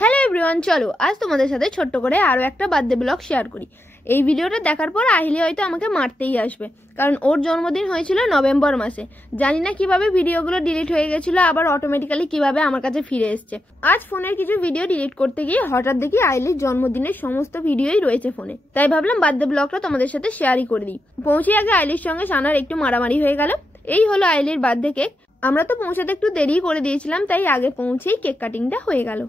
Hello everyone, চলো আজ তোমাদের সাথে ছোট্ট করে আরো একটা বার্থডে ব্লগ শেয়ার করি। এই ভিডিওটা দেখার পর আহিলি হয়তো আমাকে মারতেই আসবে, কারণ ওর জন্মদিন হয়েছিল নভেম্বর মাসে। জানি না কিভাবে ভিডিওগুলো ডিলিট হয়ে গেছিল, আবার অটোমেটিক্যালি কিভাবে আমার কাছে ফিরে এসছে। আজ ফোনের কিছু ভিডিও ডিলিট করতে গিয়ে হঠাৎ দেখি আহিলির জন্মদিনের সমস্ত ভিডিওই রয়েছে ফোনে, তাই ভাবলাম বার্থডে ব্লগটা তোমাদের সাথে শেয়ারই করে দিই। পৌঁছে আগে আহিলির সঙ্গে সানার একটু মারামারি হয়ে গেল। এই হলো আহিলির বার্থডে কেক। আমরা তো পৌঁছাতে একটু দেরি করে দিয়েছিলাম, তাই আগে পৌঁছেই কেক কাটিংটা হয়ে গেল।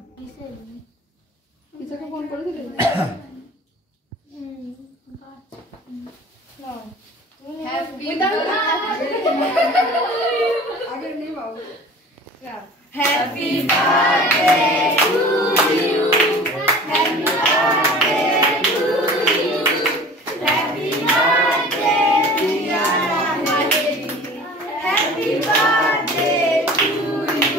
Happy birthday to you. Happy birthday to you. Happy birthday dear Rahali. Happy birthday to you.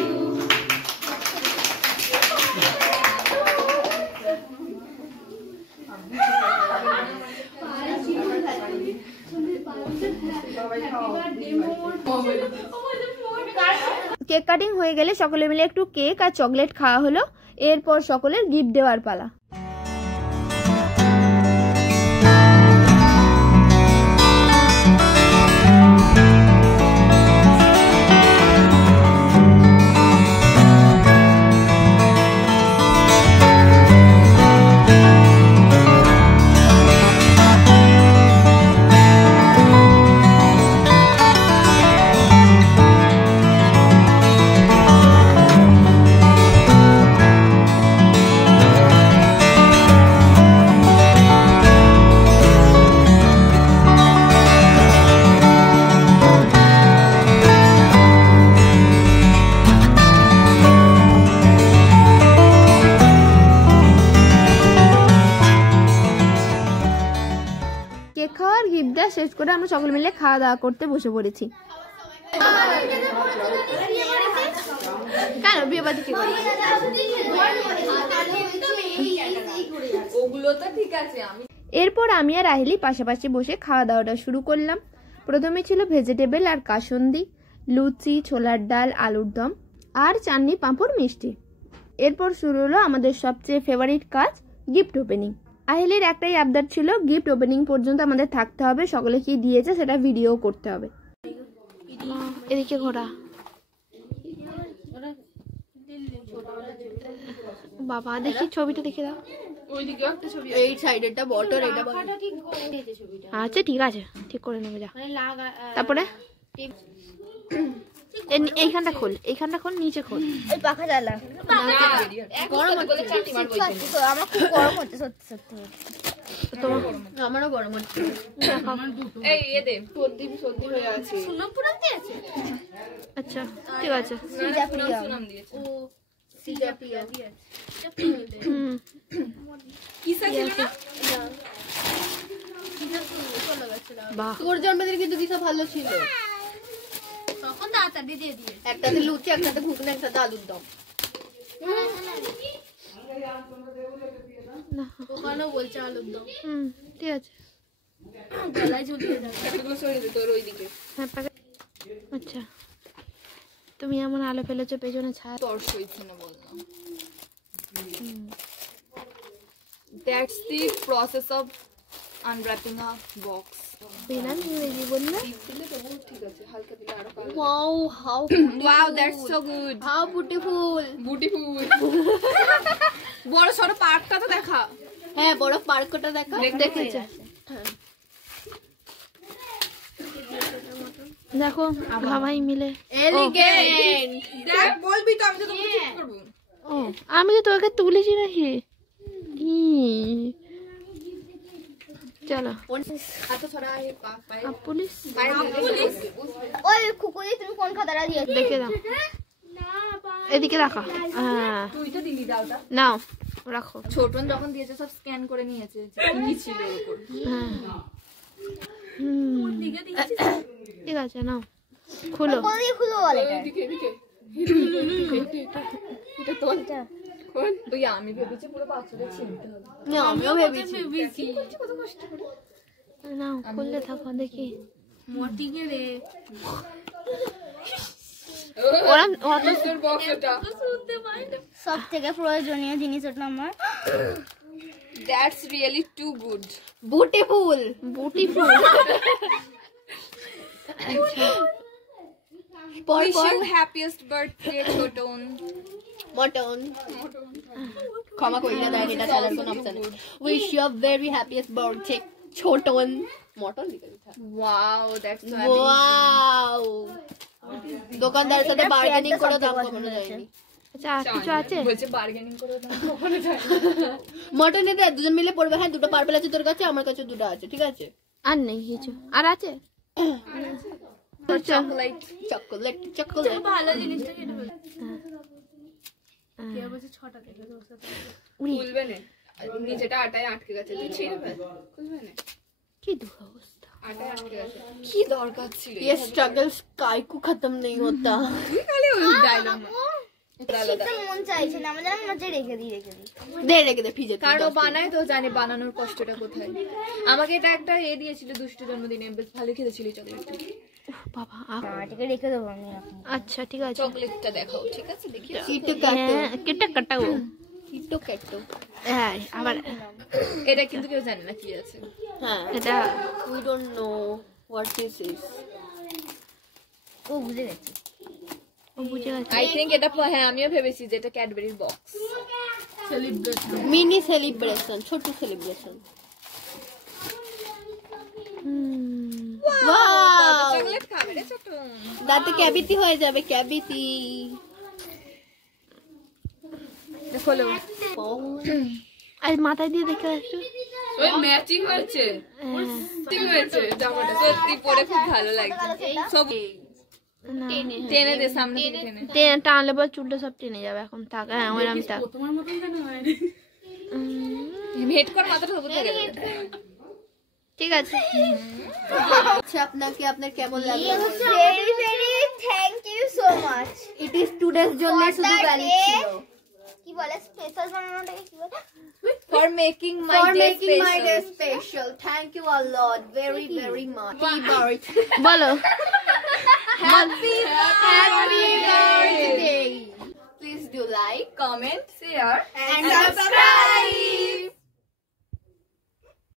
Cake cutting হয়ে গেলে সকলে মিলে একটু কেক আর চকলেট খাওয়া হলো। এরপর সকলের গিফট দেওয়ার পালা। কেক খাওয়ার গিফট দেওয়া শেষ করে আমরা সকলে মিলে খাওয়া দাওয়া করতে বসে পড়েছি। কেন বিয়ে বাড়ি কি করি? এরপর আমি আর আহিলি পাশাপাশি বসে খাওয়া দাওয়াটা শুরু করলাম। প্রথমে ছিল ভেজিটেবল আর কাসুন্দি, লুচি, ছোলার ডাল, আলুর দম আর চাটনি, পাঁপড়, মিষ্টি। এরপর শুরু হলো আমাদের সবচেয়ে ফেভারিট কাজ, গিফট ওপেনিং। আহিলির একটাই আবদার ছিল, গিফট ওপেনিং পর্যন্ত আমাদের থাকতে হবে, সকলে কি দিয়েছে সেটা ভিডিও করতে হবে। এদিকে ঘোরা বাবা, দেখি ছবিটা দেখে দাও। আচ্ছা ঠিক আছে, ঠিক করে নেবে যা। তারপরে এইখানটা খোল, এইখানটা খোল, নিচে খোল। এই পাখা জ্বালা, গরম হচ্ছে, আমার খুব গরম হচ্ছে সত্যি সত্যি। আমারও গরম হচ্ছে। এই এ দে সর্দি সর্দি হয়ে আছে, সুনাম পুরাম দিয়েছে। আচ্ছা ঠিক আছে, সিজা প্রিয়া সুনাম দিয়েছে। ও সিজা প্রিয়া দিয়েছে। কিসা ছিল না? কিসা চলে গেছে। বাহ, তোর জন্মদিনে কিন্তু কিসা ভালো ছিল। তখন দাঁতা দিয়ে দিয়ে একটাতে লুচি, একটাতে ঘুগনি, একটাতে আলুর দম। ওখানেও বলছে আলুর দম। ঠিক আছে, গলায় ঝুলিয়ে দাও। আচ্ছা, তুমি এমন আলো ফেলেছো পেছনে, ছায়া তর্স হইছে না বললাম। That's the process of unwrapping a box. বিনা ইংরেজি বললে ঠিক আছে, হালকা দিলে আরো ভালো। Wow, how wow, that's so good. How beautiful. Beautiful. বড় সরো পার্কটা তো দেখা। হ্যাঁ, বড় পার্কটা দেখা। দেখেছে। দেখো সবাই মিলে এলিগেন্ট। দেখ বলবি তো, আমি তো তোমাকে চেক করব। ও আমি তো তোকে তুলেছি নাকি? চলো পুলিশ, ওই খুকুরি তুমি কোন খাতাটা দিয়েছো দেখে দাও। এদিকে রাখো। হ্যাঁ তুই তো দিলি, দাওটা নাও, রাখো। ছোটন যখন দিয়েছে সব স্ক্যান করে নিয়েছে কি ছিল এর উপর। হ্যাঁ ঠিক আছে, নাও খুলো। খুলো বলে এদিকে এদিকে, এটা তো কোন তুই? আমি ভেবেছি পুরো বাচ্চাটা চিনতে হবে। না আমিও ভেবেছি। কত কষ্ট করে নাও খুললে থাকো, দেখি মটিকে রে। ওরম অত সব থেকে প্রয়োজনীয় জিনিস ওটা আমার। That's really too good. Beautiful beautiful. Wish you happiest birthday, Choton. Mutton ক্ষমা করি না, দেখ এটা ছাড়ার কোনো অপশন নেই। Wish you a very happiest birthday Choton. Mutton দিতে Wow, that's so ওয়াও, দোকানদারের সাথে বার্গেনিং করে দাম কমানো যায়নি। আচ্ছা আর কিছু আছে? বলছে বার্গেনিং করে দাম কমানো যায়। মটনে তো দুজন মিলে পড়বে। হ্যাঁ, দুটো পার্পল আছে তোর কাছে, আমার কাছে দুটো আছে, ঠিক আছে? আর নেই কিছু। আর আছে চকলেট চকোলেট চকোলেট। ভালো জিনিসটা কেটে বল। কে বলছে 6টা থেকে খুলবে না, নিচেটা আটায় আটকে গেছে, তুই ছিঁড়ে ফেল। খুলবে না, কি দুরবস্থা, আটায় আটকে গেছে। কি দরকার ছিল? ये स्ट्रगल्स काय को खत्म नहीं होता। তুই খালি ওই ডায়লগ মন চাইছে না, আমাদের মনে রেখে দিই রেখে দে ফ্রিজে। কারণ ও বানায় তো জানি বানানোর কষ্টটা কোথায়। আমাকে এটা একটা দিয়েছিল দুষ্টু জন্মদিনে, বেশ ভালো খেতেছিল চকলেটটা। বাবা মাটিকে রেখে দেবো আমি এখন। আচ্ছা ঠিক আছে, চকলেটটা দেখাও, ঠিক আছে? দেখি কিটো কাটো কিটো কাটাও কিটো কাটো। হ্যাঁ আবার এটা কিন্তু কেউ জানে না কি আছে। হ্যাঁ এটা we don't know what this is. ও বুঝে গেছি, ও বুঝে গেছে। আই থিংক এটা হ্যাঁ আমিও ভেবেছি যে এটা ক্যাডবেরির বক্স। মিনি সেলিব্রেশন, ছোট সেলিব্রেশন। ওয়াও, চকলেট খাবে রে ছোট, দাঁতে ক্যাভিটি হয়ে যাবে, ক্যাভিটি। দেখো লো আর মাথায় দিয়ে দেখে একটু ওই ম্যাচিং হয়েছে, ম্যাচিং হয়েছে জামাটা, সত্যি পরে খুব ভালো লাগছে। সব টেনে দে, সামনে থেকে টেনে টেনে টানলে পর চুলটা সব টেনে যাবে। এখন থাক, হ্যাঁ ওইরকম থাক। তোমার মতন কেন হয় হেড কর, মাথাটা সবুজ থেকে যাবে। ঠিক আছে। আচ্ছা আপনাকে আপনার কেমন লাগলো? Very very thank you so much. It is today's জন্য শুধু ভ্যালিড ছিল। কি বলে স্পেশাল বানানোটাকে কি বলে? For making my day special. Thank you a lot, very very much. বলো happy birthday. Please do like, comment, share and subscribe.